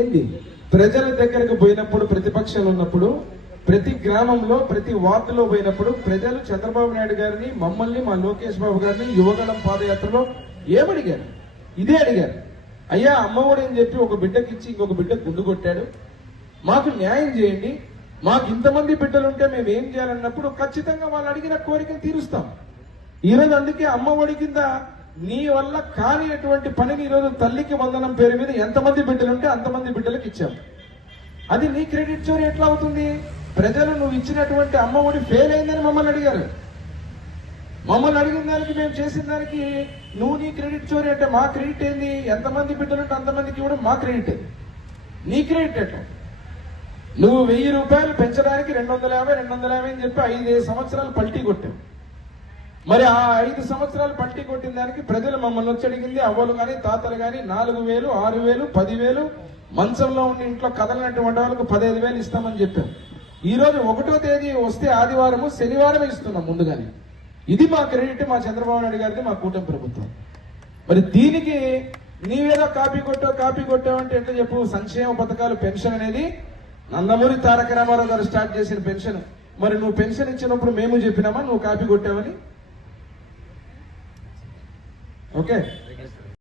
ఏంది ప్రజల దగ్గరకు పోయినప్పుడు, ప్రతిపక్షాలు ఉన్నప్పుడు, ప్రతి గ్రామంలో ప్రతి వార్డులో పోయినప్పుడు ప్రజలు చంద్రబాబు నాయుడు గారిని, మమ్మల్ని, మా లోకేష్ బాబు గారిని యువగళం పాదయాత్రలో ఏమడిగారు? ఇదే అడిగారు, అయ్యా అమ్మఒడి అని చెప్పి ఒక బిడ్డకిచ్చి ఇంకొక బిడ్డ గుండు కొట్టాడు, మాకు న్యాయం చేయండి, మాకు ఇంతమంది బిడ్డలుంటే మేము ఏం చేయాలన్నప్పుడు ఖచ్చితంగా వాళ్ళు అడిగిన కోరికను తీరుస్తాం. ఈరోజు అందుకే అమ్మఒడి కింద నీ వల్ల కానిటువంటి పనిని ఈరోజు తల్లికి వందనం పేరు మీద ఎంతమంది బిడ్డలుంటే అంతమంది బిడ్డలకు ఇచ్చాం. అది నీ క్రెడిట్ చోరీ ఎట్లా అవుతుంది? ప్రజలు నువ్వు ఇచ్చినటువంటి అమ్మఒడి ఫెయిల్ అయిందని మమ్మల్ని అడిగారు. మమ్మల్ని అడిగిన దానికి, మేము చేసిన దానికి నువ్వు నీ క్రెడిట్ చోరీ అంటే మా క్రెడిట్ ఏంది? ఎంతమంది బిడ్డలుంటే అంతమందికి ఇవ్వడం మా క్రెడిట్. నీ క్రెడిట్ ఎట్లా? నువ్వు 1000 రూపాయలు పెంచడానికి 250 అని చెప్పి 5 సంవత్సరాలు పల్టీ కొట్టావు. మరి ఆ 5 సంవత్సరాలు పల్టీ కొట్టిన దానికి ప్రజలు మమ్మల్ని వచ్చి అడిగింది, అవ్వలు కానీ తాతలు కానీ 4000, 6000, 10,000, మంచంలో ఉండి ఇంట్లో కదలనటువంటి వాళ్ళకు 15,000 ఇస్తామని చెప్పాం. ఈ రోజు 1వ తేదీ వస్తే ఆదివారము, శనివారం ఇస్తున్నాం ముందుగానే. ఇది మా క్రెడిట్, మా చంద్రబాబు నాయుడు గారిది, మా కూటమి ప్రభుత్వం. మరి దీనికి నీవేదో కాపీ కొట్టావంటే ఎట్లా చెప్పు? సంక్షేమ పథకాలు, పెన్షన్ అనేది నందమూరి తారక రామారావు గారు స్టార్ట్ చేసిన పెన్షన్. మరి నువ్వు పెన్షన్ ఇచ్చినప్పుడు మేము చెప్పినామా నువ్వు కాపీ కొట్టావని? ఓకే.